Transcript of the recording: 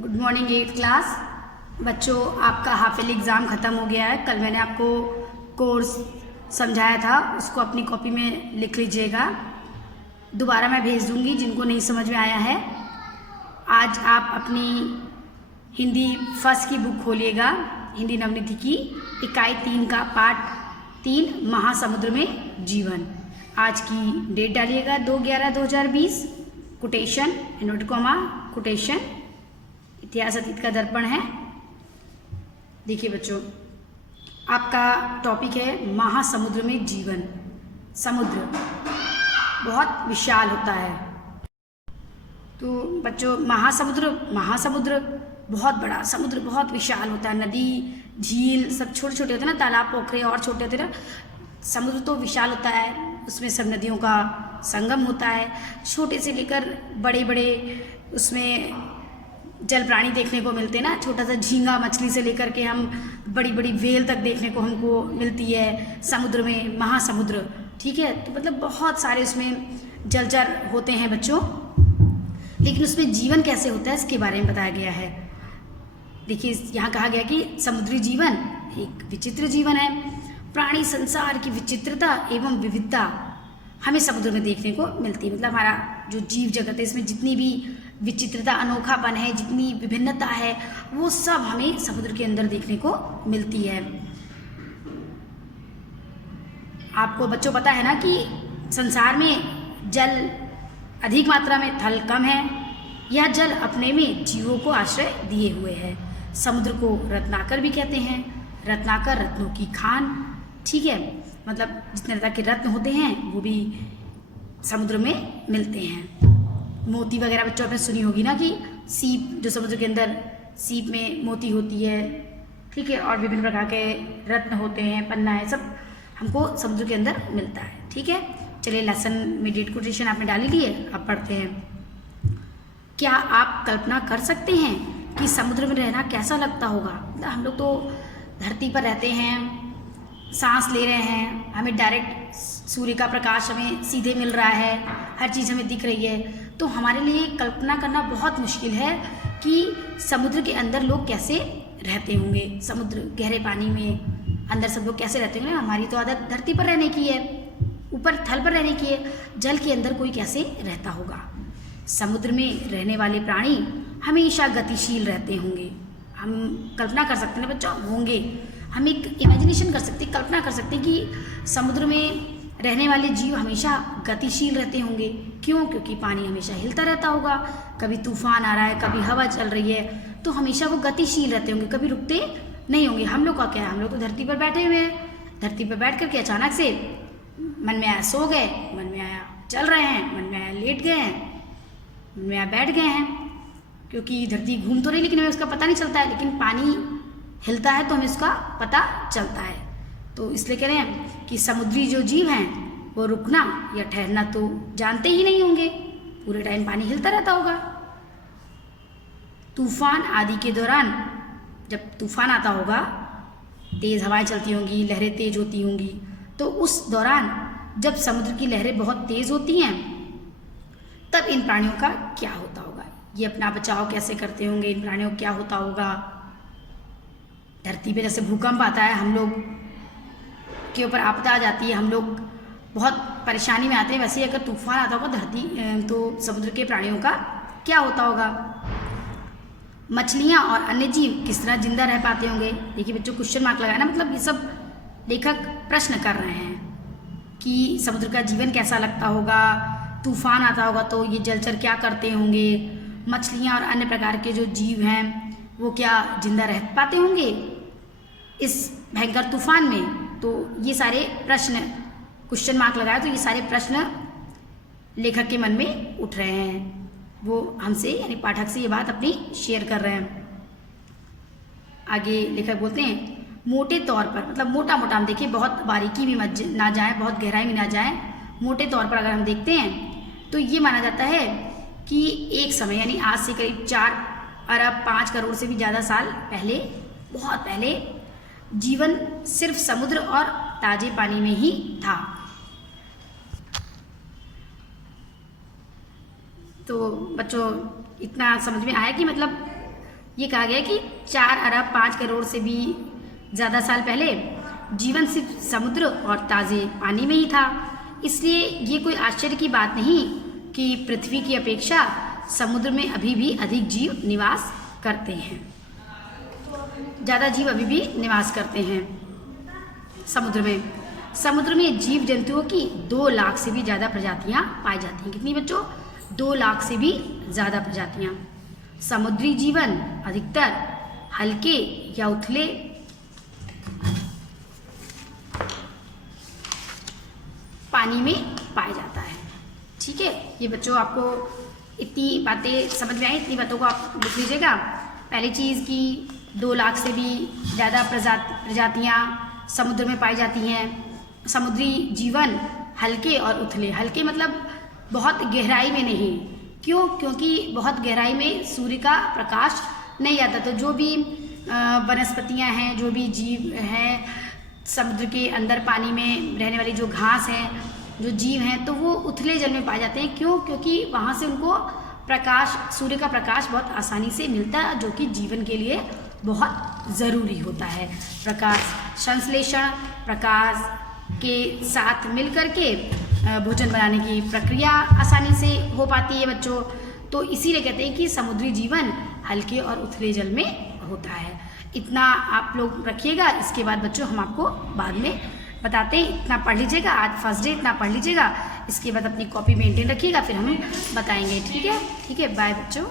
Good morning 8th class बच्चों। आपका half yearly exam ख़त्म हो गया है। कल मैंने आपको कोर्स समझाया था, उसको अपनी कॉपी में लिख लीजिएगा। दोबारा मैं भेज दूंगी जिनको नहीं समझ में आया है। आज आप अपनी हिंदी फर्स्ट की बुक खोलिएगा, हिंदी नवनिधि की इकाई 3 का पाठ 3 महासमुद्र में जीवन। आज की डेट डालिएगा 2/11/2020। कोटेशन इनवर्ट कॉमा कोटेशन इतिहास अतीत का दर्पण है। देखिए बच्चों, आपका टॉपिक है महासमुद्र में जीवन। समुद्र बहुत विशाल होता है। तो बच्चों महासमुद्र बहुत बड़ा समुद्र, बहुत विशाल होता है। नदी झील सब छोटे छोटे होते हैं ना, तालाब पोखरे और छोटे होते हैं ना। समुद्र तो विशाल होता है, उसमें सब नदियों का संगम होता है। छोटे से लेकर बड़े बड़े उसमें जल प्राणी देखने को मिलते हैं ना। छोटा सा झींगा मछली से लेकर के हम बड़ी बड़ी वेल तक देखने को हमको मिलती है समुद्र में, महासमुद्र। ठीक है, तो मतलब बहुत सारे उसमें जलचर होते हैं बच्चों। लेकिन उसमें जीवन कैसे होता है इसके बारे में बताया गया है। देखिए, यहाँ कहा गया कि समुद्री जीवन एक विचित्र जीवन है। प्राणी संसार की विचित्रता एवं विविधता हमें समुद्र में देखने को मिलती है। मतलब हमारा जो जीव जगत है, इसमें जितनी भी विचित्रता, अनोखापन है, जितनी विभिन्नता है, वो सब हमें समुद्र के अंदर देखने को मिलती है। आपको बच्चों पता है ना कि संसार में जल अधिक मात्रा में, थल कम है। यह जल अपने में जीवों को आश्रय दिए हुए है। समुद्र को रत्नाकर भी कहते हैं। रत्नाकर रत्नों की खान। ठीक है, मतलब जितने तरह के रत्न होते हैं वो भी समुद्र में मिलते हैं। मोती वगैरह बच्चों आपने सुनी होगी ना कि सीप, जो समुद्र के अंदर सीप में मोती होती है। ठीक है, और विभिन्न प्रकार के रत्न होते हैं, पन्ना है, सब हमको समुद्र के अंदर मिलता है। ठीक है, चलिए लेसन में डेट कोटेशन आपने डाली ली है, अब पढ़ते हैं। क्या आप कल्पना कर सकते हैं कि समुद्र में रहना कैसा लगता होगा? हम लोग तो धरती पर रहते हैं, सांस ले रहे हैं, हमें डायरेक्ट सूर्य का प्रकाश हमें सीधे मिल रहा है, हर चीज़ हमें दिख रही है। तो हमारे लिए कल्पना करना बहुत मुश्किल है कि समुद्र के अंदर लोग कैसे रहते होंगे। समुद्र गहरे पानी में अंदर सब लोग कैसे रहते होंगे। हमारी तो आदत धरती पर रहने की है, ऊपर थल पर रहने की है। जल के अंदर कोई कैसे रहता होगा? समुद्र में रहने वाले प्राणी हमेशा गतिशील रहते होंगे। हम कल्पना कर सकते हैं बच्चों, होंगे। हम एक इमेजिनेशन कर सकते हैं, कल्पना कर सकते हैं कि समुद्र में रहने वाले जीव हमेशा गतिशील रहते होंगे। क्यों? क्योंकि पानी हमेशा हिलता रहता होगा। कभी तूफान आ रहा है, कभी हवा चल रही है, तो हमेशा वो गतिशील रहते होंगे, कभी रुकते नहीं होंगे। हम लोग का क्या है, हम लोग तो धरती पर बैठे हुए हैं। धरती पर बैठ करके अचानक से मन में आया सो गए, मन में आया चल रहे हैं, मन में आया लेट गए हैं, मन में आया बैठ गए हैं। क्योंकि धरती घूम तो रही, लेकिन हमें उसका पता नहीं चलता है। लेकिन पानी हिलता है तो हमें उसका पता चलता है। तो इसलिए कह रहे हैं कि समुद्री जो जीव हैं वो रुकना या ठहरना तो जानते ही नहीं होंगे। पूरे टाइम पानी हिलता रहता होगा। तूफान आदि के दौरान, जब तूफान आता होगा, तेज़ हवाएं चलती होंगी, लहरें तेज होती होंगी, तो उस दौरान जब समुद्र की लहरें बहुत तेज़ होती हैं, तब इन प्राणियों का क्या होता होगा? ये अपना बचाव कैसे करते होंगे? इन प्राणियों को क्या होता होगा? धरती पे जैसे भूकंप आता है, हम लोग के ऊपर आपदा आ जाती है, हम लोग बहुत परेशानी में आते हैं, वैसे ही अगर तूफान आता होगा धरती, तो समुद्र के प्राणियों का क्या होता होगा? मछलियाँ और अन्य जीव किस तरह जिंदा रह पाते होंगे? देखिए बच्चों, क्वेश्चन मार्क लगाना, मतलब ये सब लेखक प्रश्न कर रहे हैं कि समुद्र का जीवन कैसा लगता होगा। तूफान आता होगा तो ये जलचर क्या करते होंगे? मछलियाँ और अन्य प्रकार के जो जीव हैं वो क्या जिंदा रह पाते होंगे इस भयंकर तूफान में? तो ये सारे प्रश्न, क्वेश्चन मार्क लगाया, तो ये सारे प्रश्न लेखक के मन में उठ रहे हैं। वो हमसे यानी पाठक से ये बात अपनी शेयर कर रहे हैं। आगे लेखक बोलते हैं, मोटे तौर पर, मतलब मोटा मोटा हम देखिए, बहुत बारीकी भी ना जाए, बहुत गहराई में ना जाए, मोटे तौर पर अगर हम देखते हैं तो ये माना जाता है कि एक समय यानी आज से करीब 4 अरब 5 करोड़ से भी ज़्यादा साल पहले, बहुत पहले, जीवन सिर्फ समुद्र और ताजे पानी में ही था। तो बच्चों इतना समझ में आया कि मतलब ये कहा गया कि 4 अरब 5 करोड़ से भी ज़्यादा साल पहले जीवन सिर्फ समुद्र और ताज़े पानी में ही था। इसलिए ये कोई आश्चर्य की बात नहीं कि पृथ्वी की अपेक्षा समुद्र में अभी भी अधिक जीव निवास करते हैं। ज़्यादा जीव अभी भी निवास करते हैं समुद्र में। समुद्र में जीव जंतुओं की 2 लाख से भी ज़्यादा प्रजातियां पाई जाती हैं। कितनी बच्चों? 2 लाख से भी ज़्यादा प्रजातियां। समुद्री जीवन अधिकतर हल्के या उथले पानी में पाया जाता है। ठीक है, ये बच्चों आपको इतनी बातें समझ में आई, इतनी बातों को आप लिख लीजिएगा। पहली चीज़ कि 2 लाख से भी ज़्यादा प्रजातियाँ समुद्र में पाई जाती हैं। समुद्री जीवन हल्के और उथले, हल्के मतलब बहुत गहराई में नहीं। क्यों? क्योंकि बहुत गहराई में सूर्य का प्रकाश नहीं आता, तो जो भी वनस्पतियाँ हैं, जो भी जीव हैं समुद्र के अंदर पानी में रहने वाली जो घास है, जो जीव हैं, तो वो उथले जल में पाए जाते हैं। क्यों? क्योंकि वहाँ से उनको प्रकाश, सूर्य का प्रकाश बहुत आसानी से मिलता है, जो कि जीवन के लिए बहुत ज़रूरी होता है। प्रकाश संश्लेषण, प्रकाश के साथ मिल कर के भोजन बनाने की प्रक्रिया आसानी से हो पाती है बच्चों। तो इसीलिए कहते हैं कि समुद्री जीवन हल्के और उथले जल में होता है। इतना आप लोग रखिएगा। इसके बाद बच्चों हम आपको बाद में बताते हैं। इतना पढ़ लीजिएगा, आज फर्स्ट डे इतना पढ़ लीजिएगा। इसके बाद अपनी कॉपी मेंटेन रखिएगा, फिर हम बताएंगे। ठीक है, बाय बच्चों।